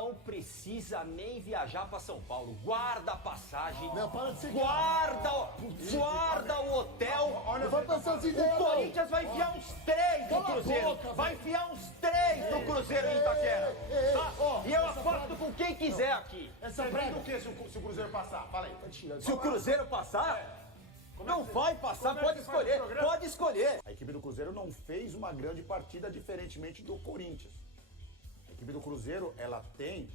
não precisa nem viajar para São Paulo. Guarda a passagem. Não, para de ser guarda o hotel. Olha, vai passar as ideias. O Corinthians vai enfiar uns 3 no Cruzeiro. Vai enfiar uns 3 no Cruzeiro em Itaquera. E eu aposto com quem quiser aqui. Essa briga o quê se o Cruzeiro passar? Fala aí. Se o Cruzeiro passar... Não vai passar, pode escolher. A equipe do Cruzeiro não fez uma grande partida, diferentemente do Corinthians. A equipe do Cruzeiro, ela tem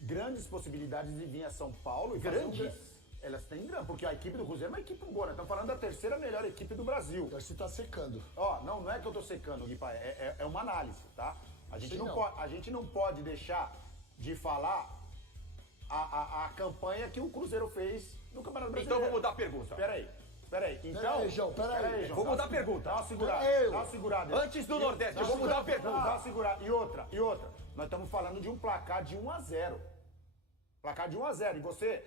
grandes possibilidades de vir a São Paulo e grandes. Elas têm grande, porque a equipe do Cruzeiro é uma equipe boa, né? Estamos falando da terceira melhor equipe do Brasil. Você tá secando. Não é que eu tô secando, Gui Pai, é uma análise, tá? A gente não pode deixar de falar a campanha que o Cruzeiro fez no Campeonato Brasileiro. Então vou mudar a pergunta. Peraí. Então, Peraí, João. Vou mudar a pergunta. Dá uma segurada. Antes do Nordeste, eu vou mudar a pergunta. Dá uma segurada. E outra. Nós estamos falando de um placar de 1-0. Placar de 1-0. E você,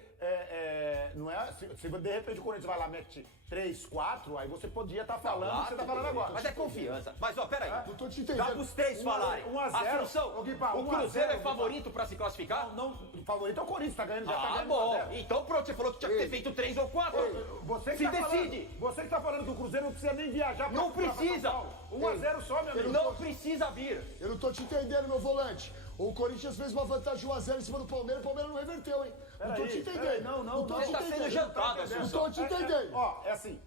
não é... Se de repente o Corinthians vai lá e mete 3, 4, aí você podia estar falando o que você tá falando agora. Mas é confiança. Mas, peraí. Não tô te entendendo. Dá pros 3 falarem. 1-0. Assunção, o Cruzeiro é favorito pra se classificar? Não, o favorito é o Corinthians, tá ganhando, já tá ganhando. Bom. Então pronto, você falou que tinha que ter feito 3 ou 4. Você se decide. Você que tá falando que o Cruzeiro não precisa nem viajar pra... Não precisa. 1-0 só, meu amigo. Não precisa vir. Eu não tô te entendendo, meu volante. O Corinthians fez uma vantagem 1-0 em cima do Palmeiras, o Palmeiras não reverteu, hein? Não tô te entendendo. Não tô te tá sendo jantado, Não tô te entendendo. É assim,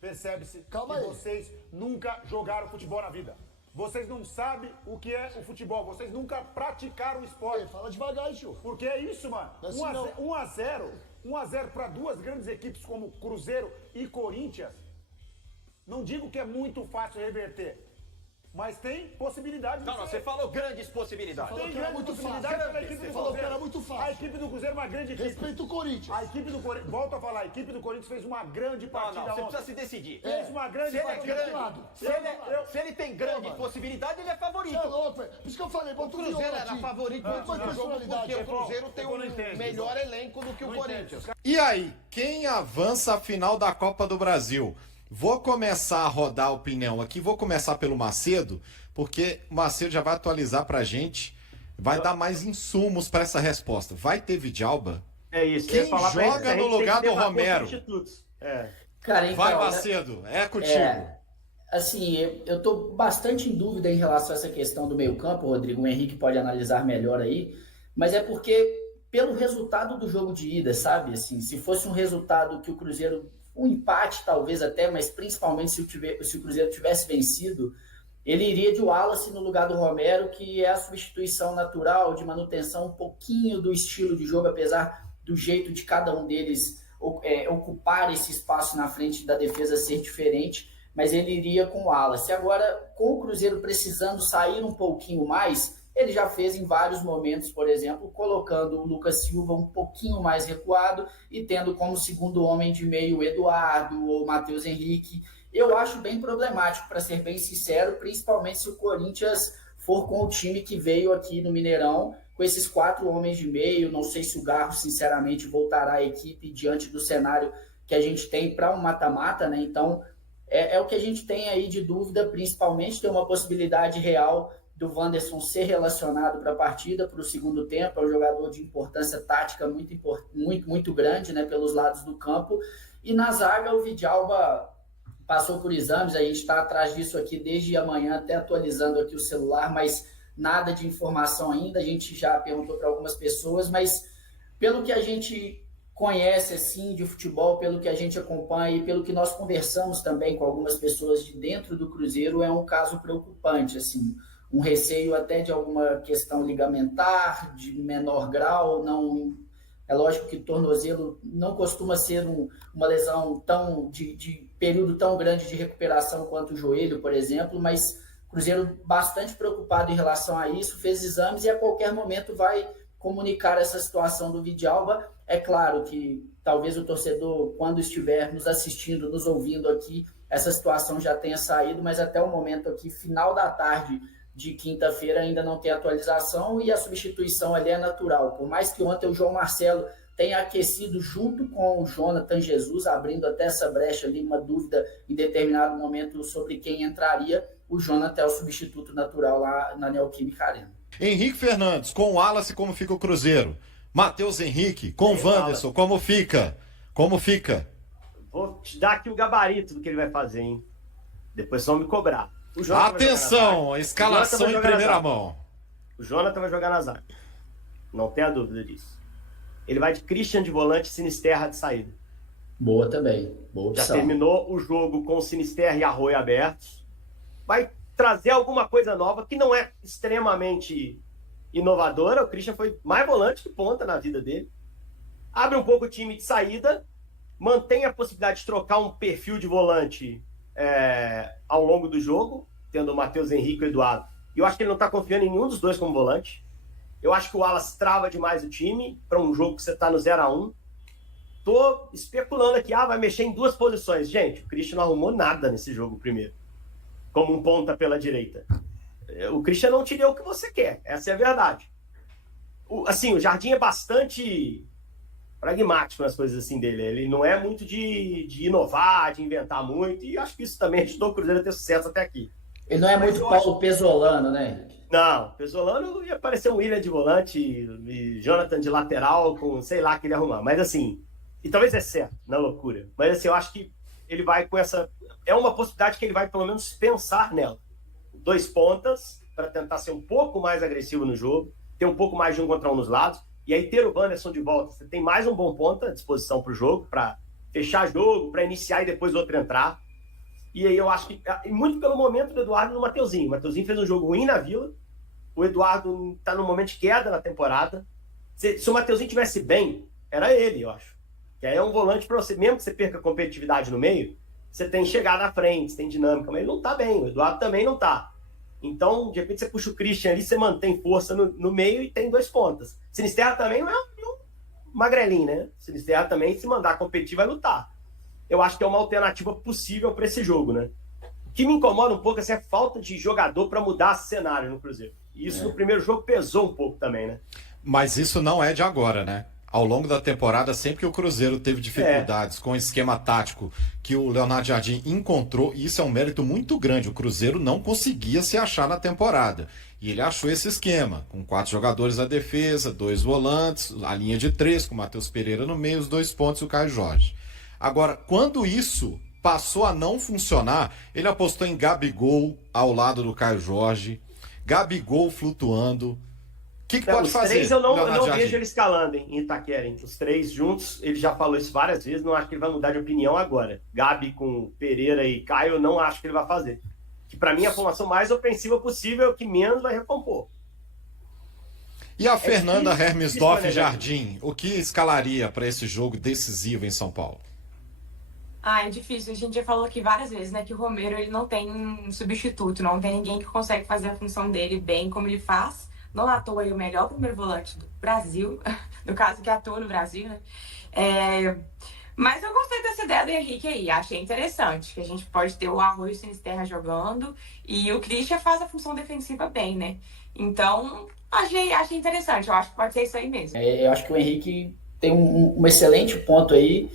percebe-se Calma que aí. vocês nunca jogaram futebol na vida. Vocês não sabem o que é o futebol, vocês nunca praticaram o esporte. Fala devagar, tio. Porque é isso, mano. 1-0 para duas grandes equipes como Cruzeiro e Corinthians. Não digo que é muito fácil reverter, mas tem possibilidade de Não, você falou grandes possibilidades. Falou Tem que era grandes muito possibilidades fácil. pela equipe Você do falou que Cruzeiro. era muito fácil. A equipe do Cruzeiro é uma grande equipe. Respeita o Corinthians. A equipe do Corinthians, volto a falar, a equipe do Corinthians fez uma grande partida Você ontem. precisa se decidir. Fez uma grande Se ele é partida. grande, se ele tem grande possibilidade, ele é favorito. Você é louco, velho. Por isso que eu falei, bota o Cruzeiro era favorito Não foi no jogo personalidade. porque o Cruzeiro tem um melhor elenco do que o Corinthians. E aí, quem avança a final da Copa do Brasil? Vou começar a rodar a opinião aqui, vou começar pelo Macedo, porque o Macedo já vai atualizar pra gente, vai dar mais insumos pra essa resposta. Vai ter Vidalba? É isso. Quem joga no lugar do Romero? Cara, então, Vai, Macedo, é contigo. Assim, eu estou bastante em dúvida em relação a essa questão do meio-campo, Rodrigo. O Henrique pode analisar melhor aí, mas é porque, pelo resultado do jogo de ida, sabe? Assim, se fosse um resultado que o Cruzeiro, um empate talvez até, mas principalmente se o Cruzeiro tivesse vencido, ele iria de Wallace no lugar do Romero, que é a substituição natural de manutenção um pouquinho do estilo de jogo, apesar do jeito de cada um deles ocupar esse espaço na frente da defesa ser diferente, mas ele iria com o Wallace. Agora, com o Cruzeiro precisando sair um pouquinho mais, ele já fez em vários momentos, por exemplo, colocando o Lucas Silva um pouquinho mais recuado e tendo como segundo homem de meio o Eduardo ou o Matheus Henrique. Eu acho bem problemático, para ser bem sincero, principalmente se o Corinthians for com o time que veio aqui no Mineirão, com esses 4 homens de meio. Não sei se o Garro, sinceramente, voltará à equipe diante do cenário que a gente tem para um mata-mata, né? Então, é o que a gente tem aí de dúvida, principalmente tem uma possibilidade real do Wanderson ser relacionado para a partida, para o segundo tempo. É um jogador de importância tática muito grande, né, pelos lados do campo. E na zaga, o Vidalba passou por exames, a gente está atrás disso aqui desde amanhã, até atualizando aqui o celular, mas nada de informação ainda. A gente já perguntou para algumas pessoas, mas pelo que a gente conhece assim de futebol, pelo que a gente acompanha e pelo que nós conversamos também com algumas pessoas de dentro do Cruzeiro, é um caso preocupante, assim, um receio até de alguma questão ligamentar, de menor grau. Não, é lógico que tornozelo não costuma ser uma lesão de período tão grande de recuperação quanto o joelho, por exemplo, mas o Cruzeiro bastante preocupado em relação a isso, fez exames e a qualquer momento vai comunicar essa situação do Vidalba. É claro que talvez o torcedor, quando estiver nos assistindo, nos ouvindo aqui, essa situação já tenha saído, mas até o momento aqui, final da tarde de quinta-feira, ainda não tem atualização e a substituição ali é natural. Por mais que ontem o João Marcelo tenha aquecido junto com o Jonathan Jesus, abrindo até essa brecha ali, uma dúvida em determinado momento sobre quem entraria, o Jonathan é o substituto natural lá na Neoquímica Arena. Henrique Fernandes, com o Wallace, como fica o Cruzeiro? Matheus Henrique, com o Wanderson, como fica? Como fica? Vou te dar aqui o gabarito do que ele vai fazer, hein? Depois vão me cobrar. Atenção, a escalação em primeira mão. O Jonathan vai jogar na zaga. Não tenha dúvida disso. Ele vai de Christian de volante e Sinisterra de saída. Boa também. Boa opção. Já terminou o jogo com o Sinisterra e Arroio abertos. Vai trazer alguma coisa nova que não é extremamente inovadora. O Christian foi mais volante que ponta na vida dele. Abre um pouco o time de saída. Mantém a possibilidade de trocar um perfil de volante ao longo do jogo, tendo o Matheus Henrique e o Eduardo. E eu acho que ele não está confiando em nenhum dos dois como volante. Eu acho que o Wallace trava demais o time para um jogo que você está no 0-1. Tô especulando aqui, vai mexer em duas posições. Gente, o Christian não arrumou nada nesse jogo primeiro, como um ponta pela direita. O Christian não te deu o que você quer, essa é a verdade. O Jardim é bastante pragmático nas coisas assim dele. Ele não é muito de inovar, de inventar muito, e acho que isso também ajudou o Cruzeiro a ter sucesso até aqui. Ele não é muito Paulo Pesolano, né? Não, Pesolano ia parecer um William de volante e Jonathan de lateral, com sei lá que ele arrumar. Mas assim, e talvez é certo, na loucura. Mas assim, eu acho que ele vai com essa... É uma possibilidade que ele vai pelo menos pensar nela. 2 pontas, para tentar ser um pouco mais agressivo no jogo, ter um pouco mais de um contra um nos lados, e aí ter o Wanderson de volta. Você tem mais um bom ponta à disposição para o jogo, para fechar jogo, para iniciar e depois o outro entrar. E aí eu acho que, muito pelo momento do Eduardo e do Mateuzinho. O Mateuzinho fez um jogo ruim na Vila, o Eduardo está num momento de queda na temporada. Se o Mateuzinho tivesse bem, era ele, eu acho. Que aí é um volante para você, mesmo que você perca competitividade no meio, você tem chegada à frente, você tem dinâmica, mas ele não tá bem, o Eduardo também não tá. Então, de repente, você puxa o Christian ali, você mantém força no meio e tem 2 pontas. Sinisterra também não é um magrelinho, né? Sinisterra também, se mandar competir, vai lutar. Eu acho que é uma alternativa possível para esse jogo, né? O que me incomoda um pouco é a falta de jogador para mudar cenário no Cruzeiro. E isso no primeiro jogo pesou um pouco também, né? Mas isso não é de agora, né? Ao longo da temporada, sempre que o Cruzeiro teve dificuldades com o esquema tático que o Leonardo Jardim encontrou, e isso é um mérito muito grande. O Cruzeiro não conseguia se achar na temporada. E ele achou esse esquema, com 4 jogadores à defesa, 2 volantes, a linha de 3, com o Matheus Pereira no meio, os 2 pontos e o Caio Jorge. Agora, quando isso passou a não funcionar, ele apostou em Gabigol ao lado do Caio Jorge, Gabigol flutuando. O que pode fazer? Os 3 eu não vejo ele escalando em Itaquera. Hein? Os 3 juntos, ele já falou isso várias vezes, não acho que ele vai mudar de opinião agora. Gabi com Pereira e Caio, eu não acho que ele vai fazer. Que para mim é a formação mais ofensiva possível, que menos vai recompor. E a Fernanda Hermesdorf Jardim, o que escalaria para esse jogo decisivo em São Paulo? É difícil. A gente já falou aqui várias vezes, né, que o Romero ele não tem um substituto, não tem ninguém que consegue fazer a função dele bem como ele faz. Não à toa ele é o melhor primeiro volante do Brasil, no caso que atua no Brasil, né? Mas eu gostei dessa ideia do Henrique aí, achei interessante, que a gente pode ter o Arroio e o Sinisterra jogando e o Christian faz a função defensiva bem, né? Então, achei interessante, eu acho que pode ser isso aí mesmo. Eu acho que o Henrique tem um excelente ponto aí,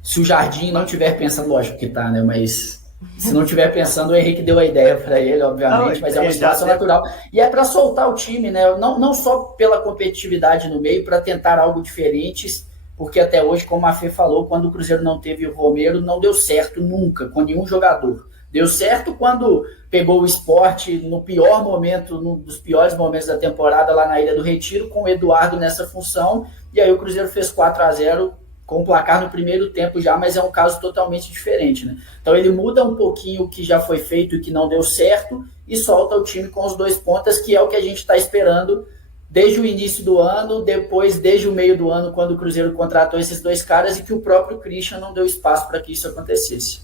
se o Jardim não estiver pensando, lógico que tá, né? Mas se não estiver pensando, o Henrique deu a ideia para ele, obviamente, mas é uma situação natural. E é para soltar o time, né? Não só pela competitividade no meio, para tentar algo diferente, porque até hoje, como a Fê falou, quando o Cruzeiro não teve o Romero, não deu certo nunca, com nenhum jogador. Deu certo quando pegou o Sport no pior momento, num dos piores momentos da temporada, lá na Ilha do Retiro, com o Eduardo nessa função, e aí o Cruzeiro fez 4-0 com o placar no primeiro tempo já, mas é um caso totalmente diferente, né? Então ele muda um pouquinho o que já foi feito e que não deu certo e solta o time com os 2 pontas, que é o que a gente está esperando desde o início do ano, depois desde o meio do ano, quando o Cruzeiro contratou esses 2 caras e que o próprio Christian não deu espaço para que isso acontecesse.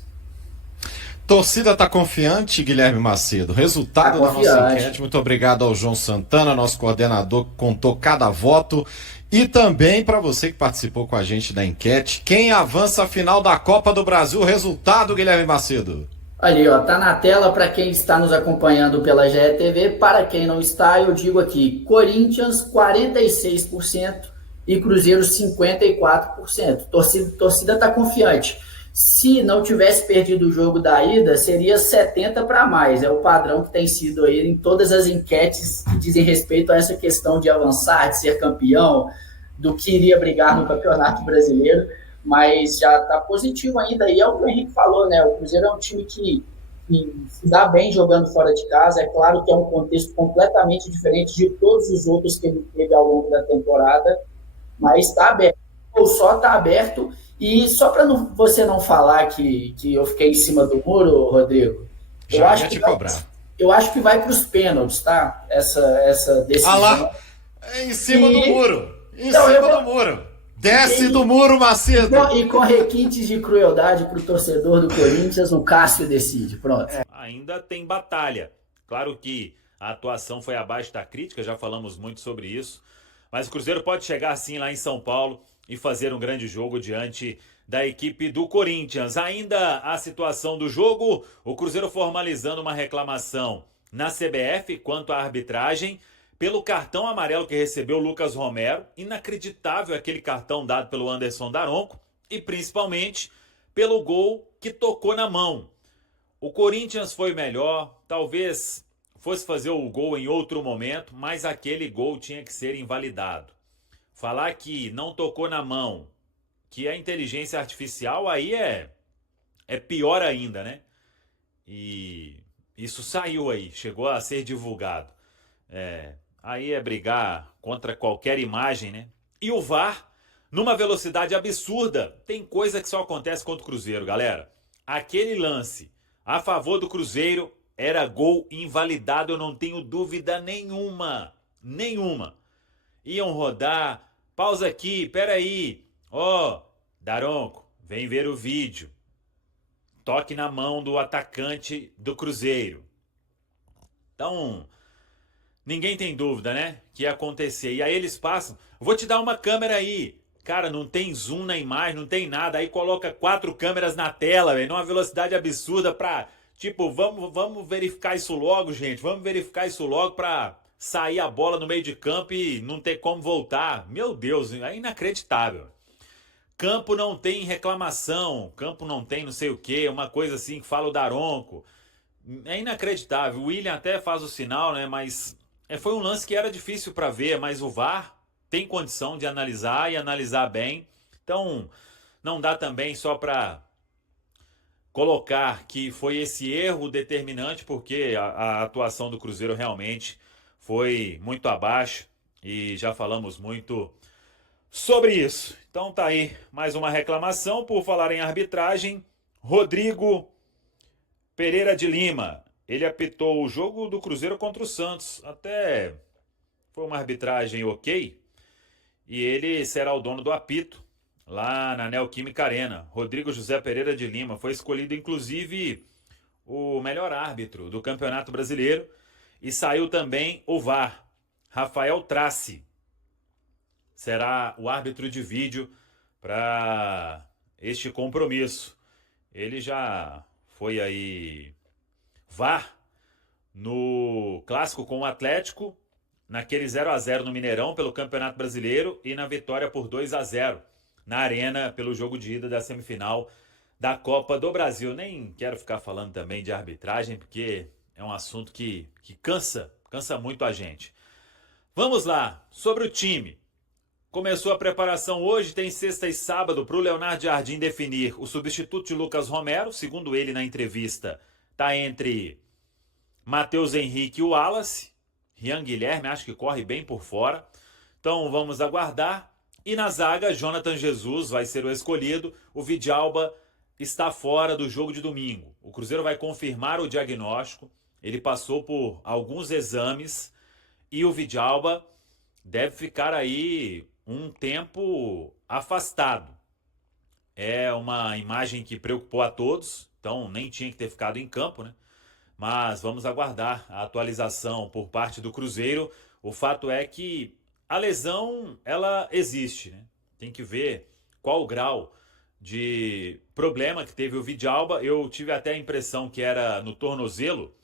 Torcida tá confiante, Guilherme Macedo. Resultado da nossa enquete. Muito obrigado ao João Santana, nosso coordenador, que contou cada voto. E também para você que participou com a gente da enquete, quem avança a final da Copa do Brasil? Resultado, Guilherme Macedo. Ali, ó, tá na tela para quem está nos acompanhando pela GE TV. Para quem não está, eu digo aqui, Corinthians 46% e Cruzeiro 54%. Torcida tá confiante. Se não tivesse perdido o jogo da ida, seria 70 para mais. É o padrão que tem sido aí em todas as enquetes que dizem respeito a essa questão de avançar, de ser campeão, do que iria brigar no Campeonato Brasileiro. Mas já está positivo ainda. E é o que o Henrique falou, né? O Cruzeiro é um time que se dá bem jogando fora de casa. É claro que é um contexto completamente diferente de todos os outros que ele teve ao longo da temporada, mas está aberto. O só está aberto. E só para você não falar que eu fiquei em cima do muro, Rodrigo, eu acho que vai para os pênaltis, tá? Essa decisão. Ah lá, em cima do muro. Em cima do muro. Desce do muro, Macedo. E com requintes de crueldade para o torcedor do Corinthians, o Cássio decide. Pronto. Ainda tem batalha. Claro que a atuação foi abaixo da crítica, já falamos muito sobre isso. Mas o Cruzeiro pode chegar sim lá em São Paulo e fazer um grande jogo diante da equipe do Corinthians. Ainda a situação do jogo, o Cruzeiro formalizando uma reclamação na CBF quanto à arbitragem pelo cartão amarelo que recebeu o Lucas Romero. Inacreditável aquele cartão dado pelo Anderson Daronco e principalmente pelo gol que tocou na mão. O Corinthians foi melhor, talvez fosse fazer o gol em outro momento, mas aquele gol tinha que ser invalidado. Falar que não tocou na mão, que é inteligência artificial, aí é pior ainda, né? E isso saiu aí, chegou a ser divulgado. Aí é brigar contra qualquer imagem, né? E o VAR, numa velocidade absurda, tem coisa que só acontece contra o Cruzeiro, galera. Aquele lance a favor do Cruzeiro era gol invalidado, eu não tenho dúvida nenhuma. Nenhuma. Iam rodar. Pausa aqui, peraí. Daronco, vem ver o vídeo. Toque na mão do atacante do Cruzeiro. Então, ninguém tem dúvida, né? Que ia acontecer. E aí eles passam. Vou te dar uma câmera aí. Cara, não tem zoom na imagem, não tem nada. Aí coloca 4 câmeras na tela, velho, numa velocidade absurda pra... Tipo, vamos verificar isso logo, gente. Vamos verificar isso logo pra sair a bola no meio de campo e não ter como voltar. Meu Deus, é inacreditável. Campo não tem reclamação, campo não tem não sei o quê, uma coisa assim que fala o Daronco. É inacreditável. O William até faz o sinal, né? Mas foi um lance que era difícil para ver, mas o VAR tem condição de analisar e analisar bem. Então, não dá também só para colocar que foi esse erro determinante, porque a atuação do Cruzeiro realmente foi muito abaixo e já falamos muito sobre isso. Então tá aí mais uma reclamação. Por falar em arbitragem, Rodrigo Pereira de Lima, ele apitou o jogo do Cruzeiro contra o Santos. Até foi uma arbitragem ok. E ele será o dono do apito lá na Neoquímica Arena. Rodrigo José Pereira de Lima foi escolhido inclusive o melhor árbitro do Campeonato Brasileiro. E saiu também o VAR, Rafael Trace. Será o árbitro de vídeo para este compromisso. Ele já foi aí VAR no clássico com o Atlético, naquele 0-0 no Mineirão pelo Campeonato Brasileiro e na vitória por 2-0 na Arena pelo jogo de ida da semifinal da Copa do Brasil. Nem quero ficar falando também de arbitragem, porque é um assunto que cansa muito a gente. Vamos lá, sobre o time. Começou a preparação hoje, tem sexta e sábado para o Leonardo Jardim definir o substituto de Lucas Romero. Segundo ele na entrevista, está entre Matheus Henrique e o Wallace. Rian Guilherme, acho que corre bem por fora. Então vamos aguardar. E na zaga, Jonathan Jesus vai ser o escolhido. O Vidalba está fora do jogo de domingo. O Cruzeiro vai confirmar o diagnóstico. Ele passou por alguns exames e o Vidalba deve ficar aí um tempo afastado. É uma imagem que preocupou a todos, então nem tinha que ter ficado em campo, né? Mas vamos aguardar a atualização por parte do Cruzeiro. O fato é que a lesão, ela existe, né? Tem que ver qual o grau de problema que teve o Vidalba. Eu tive até a impressão que era no tornozelo,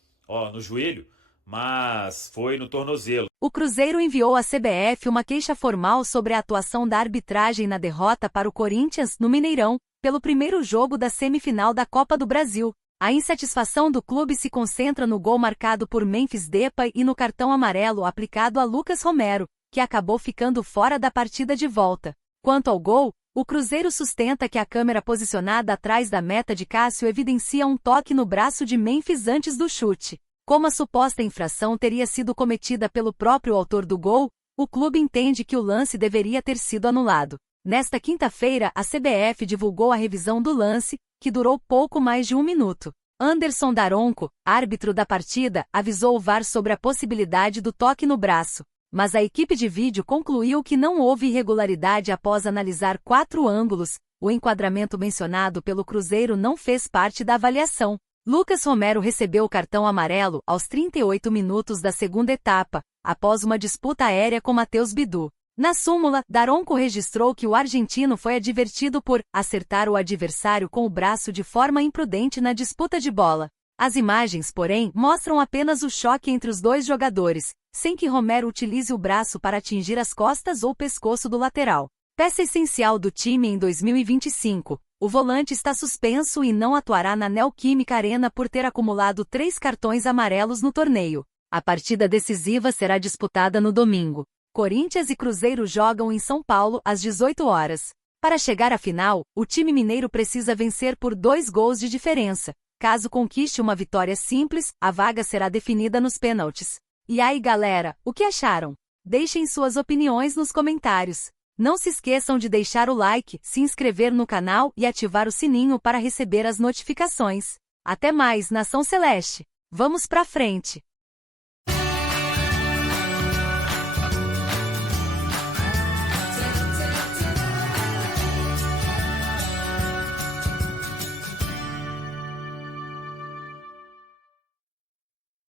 no joelho, mas foi no tornozelo. O Cruzeiro enviou à CBF uma queixa formal sobre a atuação da arbitragem na derrota para o Corinthians no Mineirão, pelo primeiro jogo da semifinal da Copa do Brasil. A insatisfação do clube se concentra no gol marcado por Memphis Depay e no cartão amarelo aplicado a Lucas Romero, que acabou ficando fora da partida de volta. Quanto ao gol, o Cruzeiro sustenta que a câmera posicionada atrás da meta de Cássio evidencia um toque no braço de Memphis antes do chute. Como a suposta infração teria sido cometida pelo próprio autor do gol, o clube entende que o lance deveria ter sido anulado. Nesta quinta-feira, a CBF divulgou a revisão do lance, que durou pouco mais de 1 minuto. Anderson Daronco, árbitro da partida, avisou o VAR sobre a possibilidade do toque no braço, mas a equipe de vídeo concluiu que não houve irregularidade após analisar 4 ângulos. O enquadramento mencionado pelo Cruzeiro não fez parte da avaliação. Lucas Romero recebeu o cartão amarelo aos 38 minutos da segunda etapa, após uma disputa aérea com Matheus Bidu. Na súmula, Daronco registrou que o argentino foi advertido por acertar o adversário com o braço de forma imprudente na disputa de bola. As imagens, porém, mostram apenas o choque entre os dois jogadores, sem que Romero utilize o braço para atingir as costas ou pescoço do lateral. Peça essencial do time em 2025, o volante está suspenso e não atuará na Neoquímica Arena por ter acumulado 3 cartões amarelos no torneio. A partida decisiva será disputada no domingo. Corinthians e Cruzeiro jogam em São Paulo às 18 horas. Para chegar à final, o time mineiro precisa vencer por 2 gols de diferença. Caso conquiste uma vitória simples, a vaga será definida nos pênaltis. E aí, galera, o que acharam? Deixem suas opiniões nos comentários. Não se esqueçam de deixar o like, se inscrever no canal e ativar o sininho para receber as notificações. Até mais, Nação Celeste! Vamos pra frente!